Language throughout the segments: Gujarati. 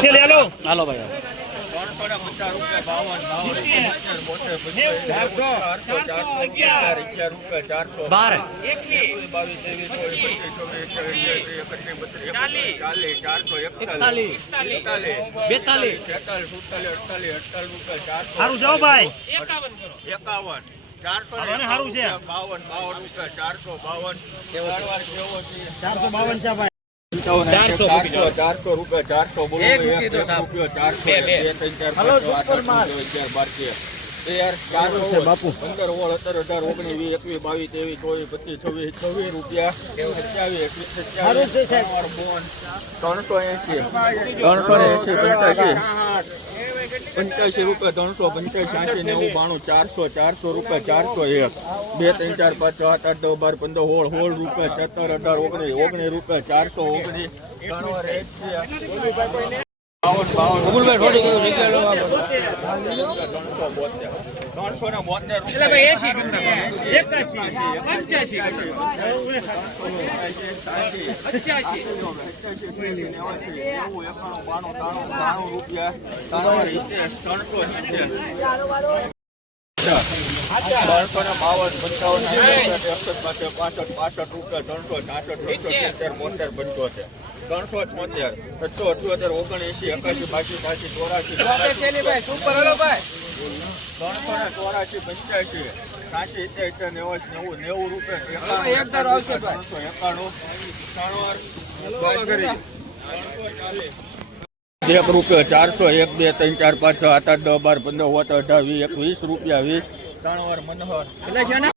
એકથી લે લો હાલો ભાઈ સારું જાઓ ભાઈ. એકાવન. ચારસો સારું છે. બાવન બાવન રૂપિયા ચારસો બાવન. ચારસો બાવન છે ભાઈ. ચારસો ચારસો રૂપિયા ચારસો બોલો રૂપિયો ચારસો બાપુ. પંદર ઓળ સત્તર અઢાર ઓગણીસ વીસ એકવીસ બાવીસ ત્રેવીસ ચોવીસ પચીસ છવ્વીસ છવ્વીસ રૂપિયા. સત્યાવીસ એકવીસ સત્યાવીસ. ત્રણસો એસી ત્રણસો એસી પંચ્યાસી પંચ્યાસી રૂપિયા ત્રણસો પંચ્યાસી એસી નેવું બાણું ચારસો ચારસો રૂપિયા ચારસો એક. બે ત્રણ ચાર પાંચ છ આઠ આઠ દસ બાર પંદર હોળ હોળ રૂપિયા સત્તર અઢાર ઓગણીસ ઓગણીસ રૂપિયા ચારસો ઓગણીસ. બાવન બાવન. ત્રણસો ને બોતેર એટલે ભાઈ એસી. એકાશી, પંચ્યાસી, પંચ્યાસી, ત્રણસો ને બાવન પંચાવન એકસઠ પાસઠ પાસઠ રૂપિયા ત્રણસો છાસઠ સિત્તેર બોતેર પંચોતેર ત્રણસો છોતેર છસો અઠ્યોતેર ઓગણએંસી એકાસી બાસી ત્યાસી ચોરાસી ત્રણસો ને ચોરાસી પંચ્યાસી સિત્તેર સિત્તેર નેવાસી નેવું નેવું રૂપિયા ત્રણસો એકાણું ત્રણ એક રૂપિયો ચારસો એક બે ત્રણ ચાર પાંચ છ આઠ આઠ દસ બાર પંદર હોત અઢાર વીસ એકવીસ રૂપિયા વીસ. ત્રણ મનોહર કેટલા છે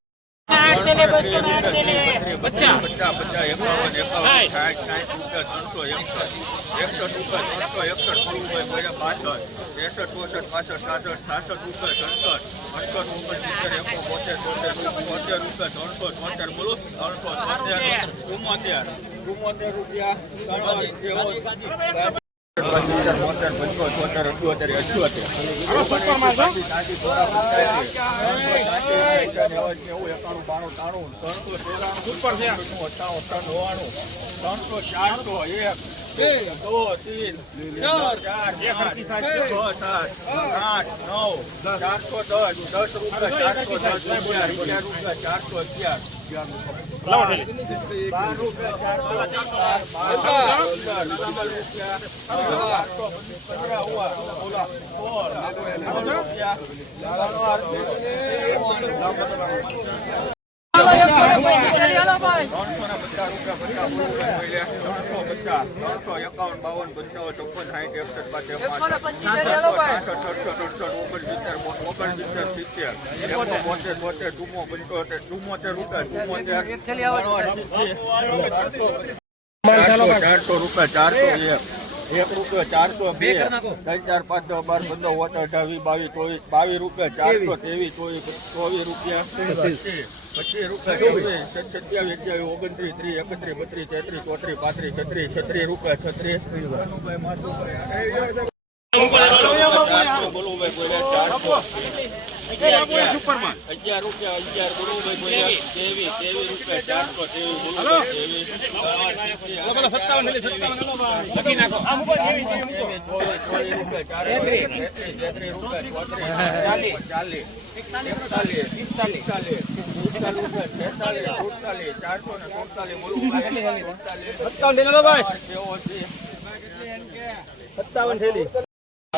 સાઠ રૂપિયા બોતેર બોતેર ત્રણ પંચો છોતેર અઠ્યોતેર અઠ્યોતેર. એકાણું બાણું તાણું ત્રણસો તેરાણું ત્રણસો ચારસો એક બે દો તીન ચાર ચાર આઠ નવ ચારસો દસ દસ રૂપિયા ચારસો દસ અગિયાર અગિયાર રૂપિયા અગિયાર રૂપિયા રૂપિયા ચારસો પંદર હુઆ ઓલા સોળ રૂપિયા એકાવન બાવન પંચાવન ચોપન સાઠ એકસઠ બાસઠ છાસઠ સડસઠ ઓગણસિત્તેર ઓગણસિત્તેર સિત્તેર ચારસો રૂપિયા ચારસો એક એક રૂપિયા ચારસો બે ત્રણ ચાર પાંચ બાર પંદર ઓતર અઢાવી બાવીસ ચોવીસ બાવીસ રૂપિયા ચારસો ત્રેવીસ ચોવીસ ચોવીસ રૂપિયા પચીસ રૂપિયા ચોવીસ સત્યાવીસ અઠ્યાવીસ ઓગણત્રીસ ત્રીસ એકત્રીસ બત્રીસ તેત્રીસ ચોત્રીસ પાંત્રીસ છત્રીસ છત્રીસ રૂપિયા છત્રીસ. ચારસો બોલુભાઈ બોલ્યા અગિયાર રૂપિયા અગિયાર બોલુભાઈ બોલ્યા ત્રેવીસ ત્રેવીસ રૂપિયા ચારસો ત્રેવીસ બોલુભાઈ સત્તાવન થેલી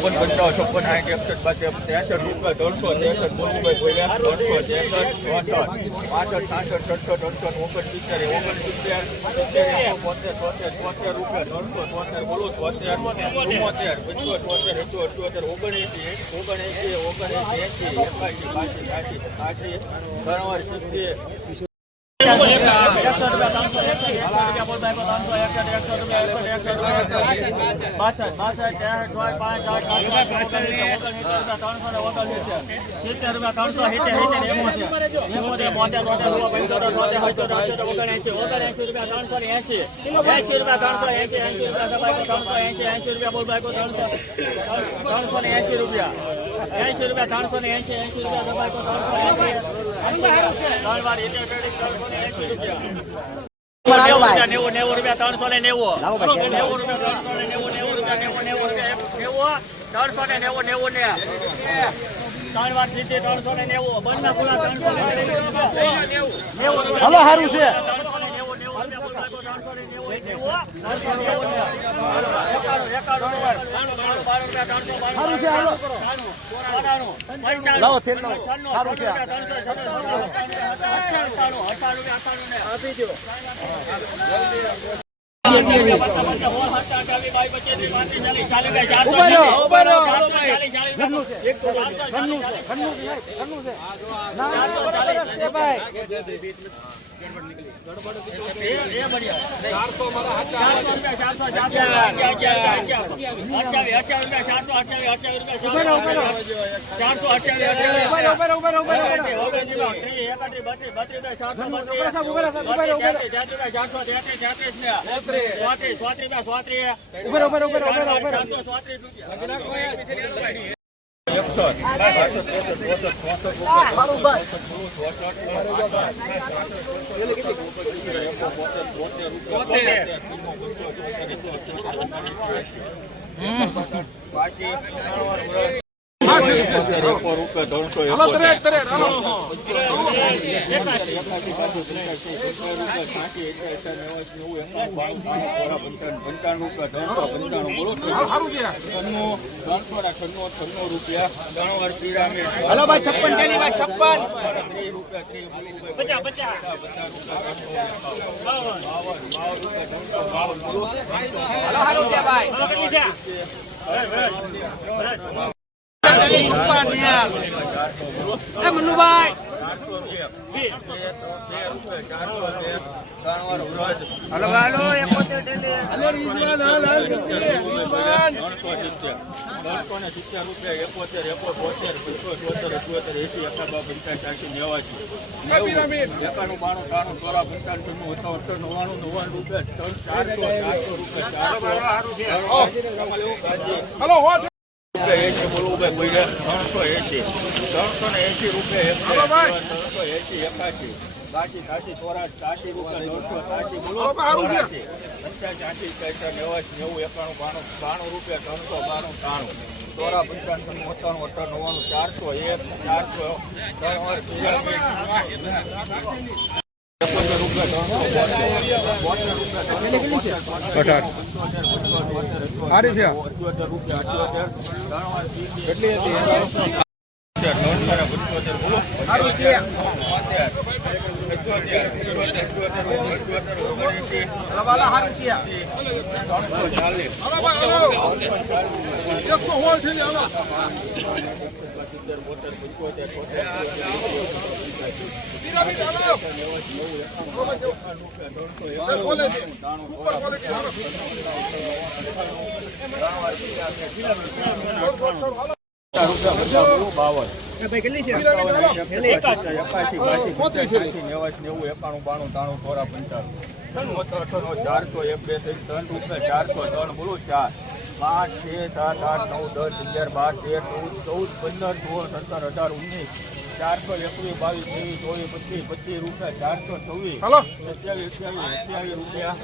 છપ્પન પંચાવન ચોપન સાઠ એકસઠ બાસઠ ત્રેસઠ રૂપિયા ત્રણસો ત્રેસઠ બોલુભાઈ બોલ્યા ત્રણસો ત્રેસઠ ચોસઠ પાસઠ સાસઠ સડસઠ અડસઠ ઓગણસિત્તેર ઓગણ સિત્તેર સિત્તેર બોતેર તોતેર તોતેર રૂપિયા ત્રણસો તોતેર બોલો તોતેર ચુમ્મોતેર પંચો તોતેર એકસો અઠ્યોતેર ઓગણએંસી ઓગણએંસી ઓગણએંસી એસી એકાસી બાસી ત્યાસી સાસી ત્રણ વાર સિત્તેર એસી રૂપિયા એસી રૂપિયા ત્રણસો ને ઓગણીસ સિત્તેર રૂપિયા ત્રણસો દબાઈ તો ત્રણ વાર રૂપિયા ત્રણસો ને એસી રૂપિયા ત્રણસો રૂપિયા એસી નેવું રૂપિયા ત્રણસો નેવું નેવું રૂપિયા ત્રણસો ને એસી રૂપિયા. એસી રૂપિયા ત્રણસો ને એસી એસી રૂપિયા ત્રણસો એસી ત્રણ વાર સીધી ત્રણસો નેવું રૂપિયા ત્રણસો ને નેવું નેવું હાલો સારું છે ત્રણસો ને નેવું નેવું રૂપિયા નેવું નેવું ત્રણસો ને નેવું ને બાણું બાણું રૂપિયા ત્રણસો બાણું સારું છે હાલો લાવો થેલ લાવો સારું છે આપી દો ઊભા રહો, ઊભા રહો. ત્રણ હાલો ભાઈ છપ્પન ટેલી ભાઈ છપ્પન. પચાસ સારું છે ભાઈ. મનુભાઈ. હલો એકાણું બાણું ત્રાણું ચોરા અઠ્ઠાવન નવ્વાણું નવ્વાણું રૂપિયા ચારસો ચારસો રૂપિયા ચારસો કાઢી રૂપિયા એસી બોલવું ભાઈ ત્રણસો એસી ત્રણસો ને એસી રૂપિયા એક ત્રણસો એસી એકાસી કાશી કાશી ચોરાશ કાશી રૂપિયા ત્રણસો કાશી બોલો ચોરાશી પંચાસી આશી ચારસો નેવાસી નેવું એકાણું બાણું બાણું રૂપિયા ત્રણસો બાણું ત્રાણું ચોરા પંચાવન અઠ્ઠાણું અઠ્ઠાણું નવ્વાણું ચારસો એક ચારસો ત્રણ રૂપિયા ત્રણસો રૂપિયા ત્રણસો બોતેર, સારી છે. કેટલી હતી સિત્તેર, બોતેર, પંચોતેર, છોતેર, બાવન નેવું એકાણું બાણું ત્રાણું ચોરા પંચાણું અઠાણું ચારસો એક બે ત્રણ ત્રણ રૂપિયા ચારસો ત્રણ બોલું ચાર પાંચ છ, સાત, આઠ, નવ, દસ, અગિયાર, બાર, તેર, ચૌદ ચૌદ પંદર, સોળ, સત્તર, અઢાર ઓગણીસ ચારસો એકવીસ બાવીસ ત્રેવીસ ચોવીસ, પચીસ પચીસ રૂપિયા, ચારસો, છવ્વીસ. સત્યાવીસ અઠ્યાવીસ અઠ્યાવીસ રૂપિયા